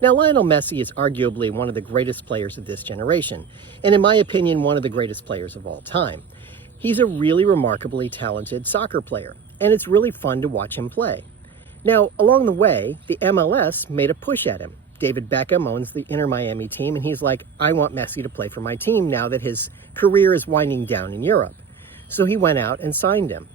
Now, Lionel Messi is arguably one of the greatest players of this generation, and in my opinion, one of the greatest players of all time. He's a really remarkably talented soccer player, and it's really fun to watch him play. Now, along the way, the MLS made a push at him. David Beckham owns the Inter Miami team, and he's like, I want Messi to play for my team now that his career is winding down in Europe. So he went out and signed him.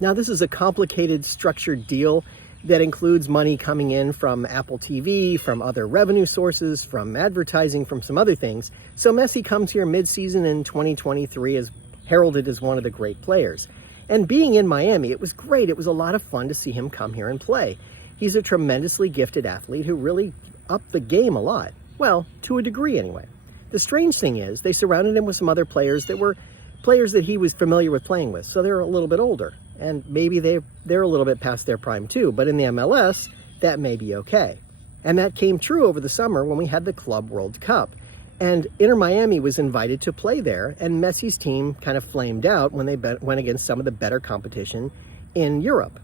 Now, this is a complicated, structured deal that includes money coming in from Apple TV, from other revenue sources, from advertising, from some other things. So Messi comes here mid-season in 2023 as heralded as one of the great players. And being in Miami, it was great. It was a lot of fun to see him come here and play. He's a tremendously gifted athlete who really upped the game a lot. Well, to a degree anyway. The strange thing is they surrounded him with some other players that were players that he was familiar with playing with. So they're a little bit older. And maybe they're a little bit past their prime too. But in the MLS, that may be okay. And that came true over the summer when we had the Club World Cup. And Inter Miami was invited to play there, and Messi's team kind of flamed out when they went against some of the better competition in Europe.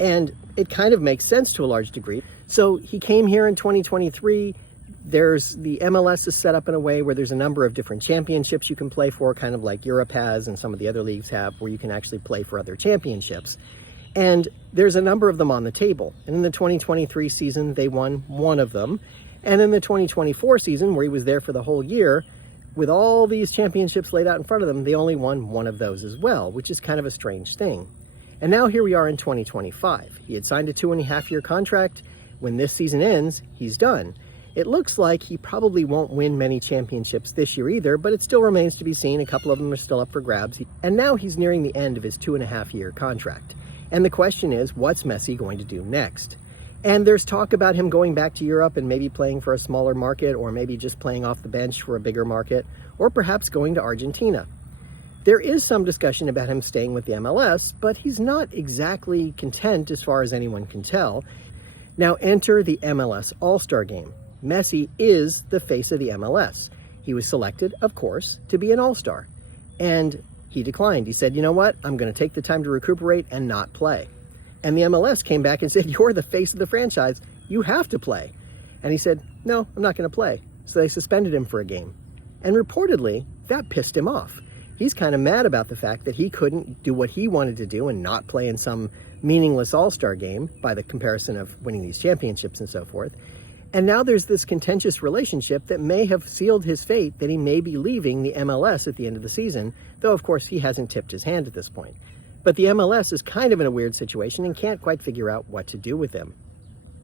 And it kind of makes sense to a large degree. So he came here in 2023. The MLS is set up in a way where there's a number of different championships you can play for, kind of like Europe has and some of the other leagues have, where you can actually play for other championships. And there's a number of them on the table. And in the 2023 season, they won one of them. And in the 2024 season, where he was there for the whole year, with all these championships laid out in front of them, they only won one of those as well, which is kind of a strange thing. And now here we are in 2025. He had signed a 2.5-year contract. When this season ends, he's done. It looks like he probably won't win many championships this year either, but it still remains to be seen. A couple of them are still up for grabs. And now he's nearing the end of his 2.5-year contract. And the question is, what's Messi going to do next? And there's talk about him going back to Europe and maybe playing for a smaller market, or maybe just playing off the bench for a bigger market, or perhaps going to Argentina. There is some discussion about him staying with the MLS, but he's not exactly content as far as anyone can tell. Now enter the MLS All-Star Game. Messi is the face of the MLS. He was selected, of course, to be an All-Star. And he declined. He said, you know what? I'm going to take the time to recuperate and not play. And the MLS came back and said, you're the face of the franchise. You have to play. And he said, no, I'm not going to play. So they suspended him for a game. And reportedly, that pissed him off. He's kind of mad about the fact that he couldn't do what he wanted to do and not play in some meaningless All-Star game by the comparison of winning these championships and so forth. And now there's this contentious relationship that may have sealed his fate, that he may be leaving the MLS at the end of the season, though of course he hasn't tipped his hand at this point. But the MLS is kind of in a weird situation and can't quite figure out what to do with him.